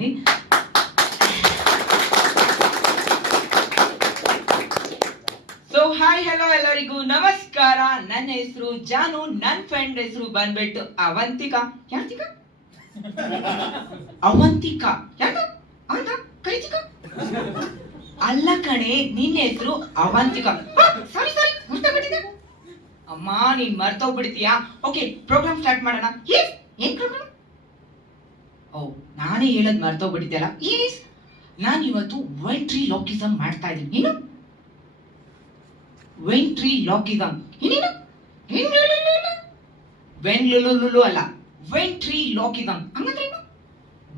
ಇದ್ದೀನಿ so hi hello ಎಲ್ಲರಿಗೂ. ನಮಸ್ಕಾರ. ನನ್ನ ಹೆಸರು ಜಾನು. ನನ್ನ ಫ್ರೆಂಡ್ ಹೆಸರು ಬಂದ್ಬಿಟ್ಟು ಅವಂತಿಕಾ. ಯಾರ್ತಿಕ? ಅವಂತಿಕಾ. ಯಾಕ ಅಂತ ಕರಿತಿಕಾ? ಅಲ್ಲ ಕಣೆ, ನಿನ್ನ ಹೆಸರು ಅವಂತಿಕಾ. ಸಾರಿ ಸಾರಿ ಅಮ್ಮ, ನೀನ್ ಮರ್ತೋಗ್ಬಿಡ್ತೀಯಾ? ಓಕೆ ಪ್ರೋಗ್ರಾಮ್ ಸ್ಟಾರ್ಟ್ ಮಾಡೋಣ. ಏನ್ ಪ್ರೋಗ್ರಾಮ್ ಓ, ನಾನೇ ಹೇಳದ್ ಮರ್ತೋಗ್ಬಿಟ್ಟಿದ್ದೆಲ್ಲ ಈಸ್ ನಾನು ಇವತ್ತು ವೆಂಟ್ರಿ ಲಾಕಿಸಮ್ ಮಾಡ್ತಾ ಇದ್ದೀನಿ. ಏನು ವೆಂಟ್ರಿ ಲಾಕಿಸಮ್ ಏನೇನು? ವೆನ್ಲುಲು ಅಲ್ಲ. ವೆಂಟ್ರಿ ಲಾಕಿಸಮ್ ಹಂಗಂದ್ರೆ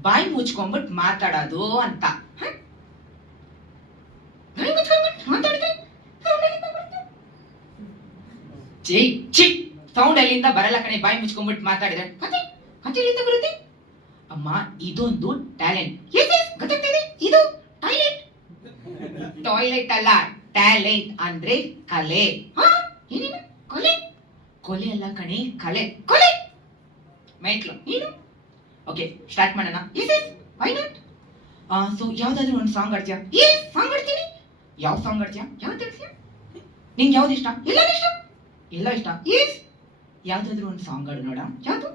ಬಾಯಿ ಮುಚ್ಕೊಂಡ್ಬಿಟ್ಟು ಮಾತಾಡೋದು ಅಂತ. ಚಿ ಛೀ ಸೌಂಡ್ ಅಲ್ಲಿಂದ ಬರಲ್ಲ ಕಣೆ. ಬಾಯಿ ಮುಚ್ಕೊಂಡ್ಬಿಟ್ಟು ಮಾತಾಡಿದ್ರೆ. ಕತೆ ಕತೆ ಎಲ್ಲಿಂದ ಬರುತ್ತೆ? ಅಮ್ಮ, ಇದೊಂದು ಟ್ಯಾಲೆಂಟ್ ಗೊತ್ತಾಗ್ತದೆ ಇದು ಟಾಯ್ಲೆಟ್ ಟಾಯ್ಲೆಟ್ ಅಲ್ಲ ಟ್ಯಾಲೆಂಟ್ ಅಂದ್ರೆ ಕಲೆ. ಏನೇನು ಕೊಲೆ. ಕೊಲೆ ಅಲ್ಲ ಕಣೆ, ಕಲೆ. ಕೊಲೆ. ಮೈಕ್ಲು ನೀನು ಓಕೆ ಸ್ಟಾರ್ಟ್ ಮಾಡೋಣ. Yes yes why not so ಯಾವ್ದಾದ್ರು ಒಂದು ಸಾಂಗ್ ಆಡ್ತೀಯಾ ಏ ಸಾಂಗ್ ಆಡ್ತೀನಿ ಯಾವ ಸಾಂಗ್ ಆಡ್ತೀಯಾ ಯಾವ್ದು ತಿಳಿಸ್ಯಾ ನಿಂಗೆ ಯಾವ್ದು ಇಷ್ಟ? ಎಲ್ಲ ಇಷ್ಟ? ಎಲ್ಲ ಇಷ್ಟ? ಎಸ್ ಯಾವ್ದಾದ್ರು ಒಂದು ಸಾಂಗ್ ಆಡು ನೋಡ ಯಾವ್ದು?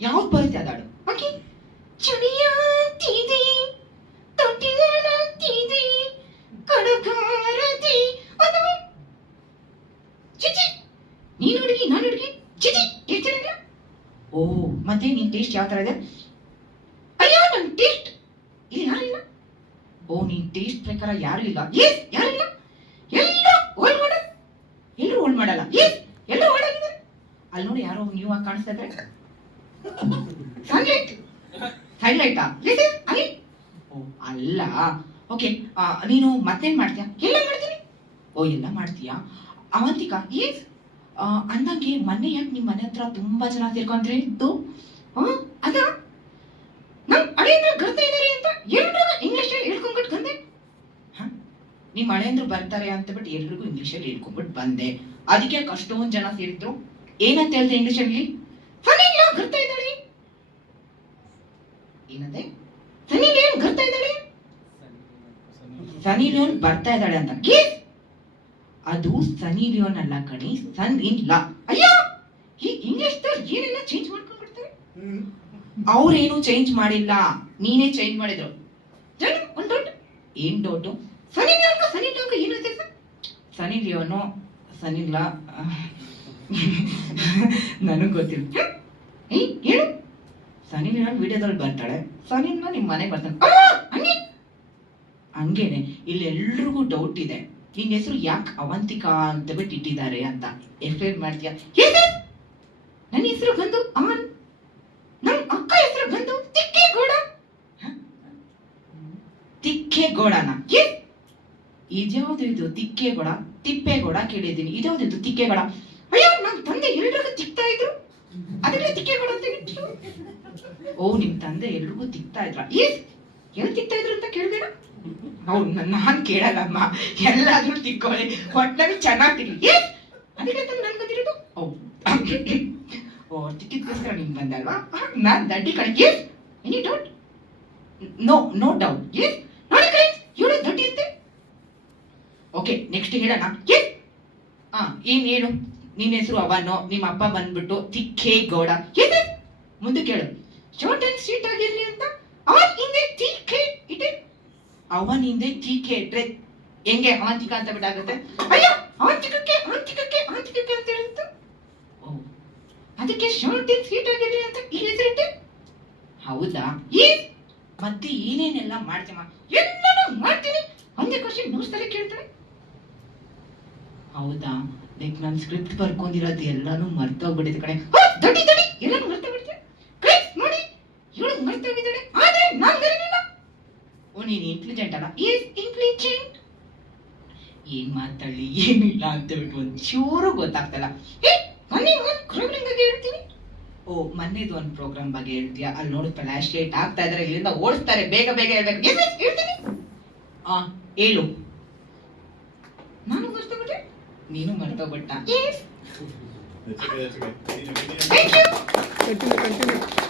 ಯಾವ್ದು ಬರುತ್ತೆ ಅದಾಡು? ಓಕೆ ಚುಡಿಯಾತಿದೆ ತೊಟ್ಟಿಗಳಾಗ್ತಿದೆ ಕಡಗಾರತಿ ಅದು ಚಿಚಿ. ನೀನು ಹುಡುಗಿ, ನಾನು ಹುಡುಗಿ. ಚಿಚಿ ಟೇಸ್ಟ್ ಓ, ಮತ್ತೆ ನಿನ್ ಟೇಸ್ಟ್ ಯಾವ ತರ ಇದೆ? ಅಯ್ಯೋ, ನನ್ ಟೇಸ್ಟ್ ಇಲ್ಲಿ ಯಾರಿಲ್ಲ ಓ, ನಿನ್ ಟೇಸ್ಟ್ ಪ್ರಕಾರ ಯಾರು ಇಲ್ಲ? ಎಸ್ ಯಾರಿಲ್ಲ ಎಲ್ಲ ಹೋಲ್ ಮಾಡಲ್ಲ ಎಲ್ಲರೂ ಹೋಲ್ ಮಾಡಲ್ಲ ಎಸ್ ಎಲ್ಲರೂ ಓಡಾಗಿದ್ದಾರೆ ಅಲ್ಲಿ ನೋಡಿ ಯಾರೋ ನೀವು ಕಾಣಿಸ್ತಾ ಇದ್ರೆ. ಎಸ್ ಎಸ್ ಅಲ್ಲಿ ಅಲ್ಲ ಓಕೆ ನೀನು ಮತ್ತೇನ್ ಮಾಡ್ತೀಯ? ಎಲ್ಲ ಮಾಡ್ತೀನಿ. ಓ, ಎಲ್ಲ ಮಾಡ್ತೀಯಾ? ಅವಂತಿಕಾ? ಏಸ್ ಅಂದಂಗೆ ಮೊನ್ನೆ ಯಾಕೆ ನಿಮ್ಮ ಮನೆ ಹತ್ರ ತುಂಬಾ ಜನ ಸೇರ್ಕೊಂಡ್ರೆ? ಇದ್ದು ಹಾಂ ಅದ ನಮ್ ಹಳೆಯಂದ್ರ ಗರ್ತಾ ಇದ್ದಾರೆ ಅಂತ ಎಲ್ರು ಇಂಗ್ಲಿಷ್ ಅಲ್ಲಿ ಹೇಳ್ಕೊಂಡ್ಬಿಟ್ಟು ಬಂದೆ. ಹಾಂ? ನಿಮ್ಮ ಹಳೆಯಂದ್ರು ಬರ್ತಾರೆ ಅಂತ ಬಿಟ್ಟು ಎಲ್ರಿಗೂ ಅಲ್ಲಿ ಹೇಳ್ಕೊಂಡ್ಬಿಟ್ಟು ಬಂದೆ. ಅದಕ್ಕೆ ಅಷ್ಟೊಂದು ಜನ ಸೇರಿದ್ರು? ಏನಂತ ಹೇಳ್ದೆ ಇಂಗ್ಲಿಷ್ ಅಲ್ಲಿ? ಗರ್ತಾ ಇಲ್ಲ, ಗರ್ತ ಇದ್ದಾಳೆ ಏನಂದೆ ಸನಿ ಲಿಯೋನ್ ಗರ್ತ ಇದ್ದಾಳೆ? ಸನಿ ಲಿಯೋನ್ ಬರ್ತಾ ಇದ್ದಾಳೆ ಅಂತ ಕೇಸ್ ಅದು ಸನಿ ಲಿಯೋನ್ ಅಲ್ಲ ಕಣಿ, ಸನ್ ಇನ್ ಲಾ. ಅಯ್ಯೋ! ಈ ಇಂಗ್ಲಿಷ್ ಚೇಂಜ್ ಮಾಡ್ಕೊಂಡು ಬಿಡ್ತಾರೆ ಅವ್ರೇನು ಚೇಂಜ್ ಮಾಡಿಲ್ಲ. ನೀನೇ ಚೇಂಜ್ ಮಾಡಿದ್ರು. ಒಂದ್ ಡೌಟ್ ಏನ್ ಡೌಟು ಸನಿ ಲಿಯೋನ್ ಸನಿ ಲಿಯೋನ್ ಏನು ವ್ಯತ್ಯಾಸ? ಸನಿ ಲಿಯೋನು ಸನಿ ಲಾ ನನಗ್ ಗೊತ್ತಿಲ್ಲ. ಹೇಳು. ಸನಿ ಇರೋ ವಿಡಿಯೋದಲ್ಲಿ ಬರ್ತಾಳೆ ಸನಿನ್ನ ನಿಮ್ಮ ಮನೆಗೆ ಬರ್ತಾನೆ. ಹಂಗೆ. ಹಂಗೇನೆ, ಇಲ್ಲಿ ಎಲ್ರಿಗೂ ಡೌಟ್ ಇದೆ. ನಿನ್ನ ಹೆಸರು ಯಾಕೆ ಅವಂತಿಕಾ ಅಂತ ಬಿಟ್ಟು ಇಟ್ಟಿದ್ದಾರೆ ಅಂತ. ಎಕ್ಸ್ಪ್ಲೇನ್ ಮಾಡ್ತೀಯ. ನನ್ನ ಹೆಸರು ಗಂದು ಅಮನ್. ನನ್ನ ಅಕ್ಕ ಹೆಸರು ಗಂದು ತಿಕ್ಕೆ ಗೋಡ ತಿಕ್ಕೆ ಗೋಡನ ಇದ್ಯಾವ್ದು ಇದು ತಿಕ್ಕೆ ಗೋಡ ತಿಪ್ಪೆ ಗೋಡ ಕೇಳಿದ್ದೀನಿ. ಇದ್ಯಾವ್ದು ಇದು? ತಿಕ್ಕೇಗೌಡ. ಅಯ್ಯೋ ನಮ್ಮ ತಂದೆ ಎಲ್ರಿಗೂ ತಿಕ್ತಾ ಇದ್ರು. ಅದಕ್ಕೆ ಗೋಡ ಅಂತ ಓ, ನಿಮ್ ತಂದೆ ಎಲ್ರಿಗೂ ತಿಕ್ತಾ ಇದ್ರ? ಏನ್ ಏನ್ ತಿಕ್ತಾ ಇದ್ರು ಅಂತ ಕೇಳ್ಬೇಡ. ಹೌದು ನಾನ್ ಕೇಳಲ್ಲಮ್ಮ. ಎಲ್ಲಾದ್ರೂ ತಿಕ್ಕೊಳ್ಳಿ. ಒಟ್ನಲ್ಲಿ ಚೆನ್ನಾಗಿ ತಿನ್ನಿ ಏನ್ ಅದಕ್ಕೆ ತಂದು ನನ್ ಬಂದಿರೋದು ಓ ಓ ತಿಕ್ಕಿದ್ಕೋಸ್ಕರ ನಿನ್ ಬಂದಲ್ವಾ? ನಾನ್ ದಡ್ಡಿ ಕಣೆ. ಏನ್ any doubt no no doubt ಏನ್ ನೋಡಿ ಫ್ರೆಂಡ್ಸ್ ಇವಳು ದಡ್ಡಿ ಅಂತೆ. ಓಕೆ ನೆಕ್ಸ್ಟ್ ಹೇಳೋಣ. ಏನ್ ಹಾ ಏನ್ ಹೇಳು ನಿನ್ನ ಹೆಸರು ಅವನೋ? ನಿಮ್ಮ ಅಪ್ಪ ಬಂದ್ಬಿಟ್ಟು ತಿಕ್ಕೇ ಗೌಡ. ಏನ್ ಮುಂದೆ ಕೇಳು. ಶಾರ್ಟ್ ಅಂಡ್ ಸ್ವೀಟ್ ಆಗಿರ್ಲಿ ಅಂತ ಅವನ್ ಹಿಂದೆ ಟೀಕೆ ಇಟ್ಟೆ ಅವನ್ ಹಿಂದೆ ಟೀಕೆ ಇಟ್ರೆ ಹೆಂಗೆ? ಅವಂತಿಕ ಅಂತ ಬಿಟ್ಟಾಗುತ್ತೆ ಅಯ್ಯೋ ಅವಂತಿಕಕ್ಕೆ ಅವಂತಿಕಕ್ಕೆ ಅವಂತಿಕಕ್ಕೆ ಅಂತ ಹೇಳಿತ್ತು ಅದಕ್ಕೆ ಶಾರ್ಟ್ ಅಂಡ್ ಸ್ವೀಟ್ ಆಗಿರ್ಲಿ ಅಂತ ಈ ಹೆಸರಿಟ್ಟೆ ಹೌದಾ? ಏ ಮತ್ತೆ ಏನೇನೆಲ್ಲ ಮಾಡ್ತೀಮ ಎಲ್ಲನೂ ಮಾಡ್ತೀನಿ. ಒಂದೇ ಖುಷಿ ನೂರು ಸಲ ಕೇಳ್ತಾರೆ. ಹೌದಾ? ಲೈಕ್ ನಾನು ಸ್ಕ್ರಿಪ್ಟ್ ಬರ್ಕೊಂಡಿರೋದು ಎಲ್ಲಾನು ಮರ್ತೋಗ್ಬಿಟ್ಟಿದೆ ಕಡೆ ದಡಿ ದಡಿ ಎಲ್ಲಾನು ಮರ್ತೋಗ್ಬಿಡ್ತೀಯ ಗೈಸ್ ನೋಡಿ ಇವಳು ಮರ್ತೋಗಿದ್ದಾಳೆ ಆದ್ರೆ ನಾನು ಬರಲಿಲ್ಲ ಓ ನೀನು ಇಂಟೆಲಿಜೆಂಟ್ ಅಲ್ಲ? ಈಸ್ ಇಂಟೆಲಿಜೆಂಟ್ ಏನ್ ಮಾತಾಡಲಿ? ಏನಿಲ್ಲ ಅಂತ ಬಿಟ್ಟು ಒಂಚೂರು ಗೊತ್ತಾಗ್ತಲ್ಲ. ಮೊನ್ನೆ ಒಂದು ಪ್ರೋಗ್ರಾಮ್ ಬಗ್ಗೆ ಹೇಳ್ತೀನಿ. ಓ ಮೊನ್ನೆದು ಒಂದು ಪ್ರೋಗ್ರಾಮ್ ಬಗ್ಗೆ ಹೇಳ್ತೀಯ? ಅಲ್ಲಿ ನೋಡಿ ಫ್ಲಾಶ್ ಲೈಟ್ ಆಗ್ತಾ ಇದ್ರೆ ಇಲ್ಲಿಂದ ಓಡಿಸ್ತಾರೆ. ಬೇಗ ಬೇಗ ಹೇಳ್ಬೇಕು. ಹೇಳ್ತೀನಿ. ಆ ಹೇಳು. ನಾನು ಮರ್ತೋಗ್ಬಿಟ್ಟೆ? ನೀನು ಮರ್ತೋಗ್ಬಿಟ್ಟ? ಕಂಟಿನ್ಯೂ That's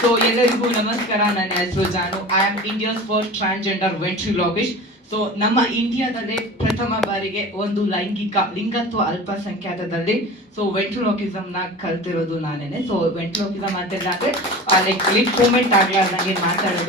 ಸೊ ಎಲ್ಲರಿಗೂ ನಮಸ್ಕಾರ. ನನ್ನ ಹೆಸರು Janu. I am India's first transgender ventriloquist so ನಮ್ಮ ಇಂಡಿಯಾದಲ್ಲಿ ಪ್ರಥಮ ಬಾರಿಗೆ ಒಂದು ಲೈಂಗಿಕ ಲಿಂಗತ್ವ ಅಲ್ಪಸಂಖ್ಯಾತದಲ್ಲಿ ಸೊ ವೆಂಟ್ರಿಲಾಕಿಸಮ್ನ ಕಲ್ತಿರೋದು ನಾನೇನೆ. ಸೊ ವೆಂಟ್ರಿಲಾಕಿಸಮ್ ಅಂತ ಲೈಕ್ ಲಿಪ್ ಮೂಮೆಂಟ್ ಆಗ್ಲಾರ್ದಂಗೆ ಮಾತಾಡೋದು.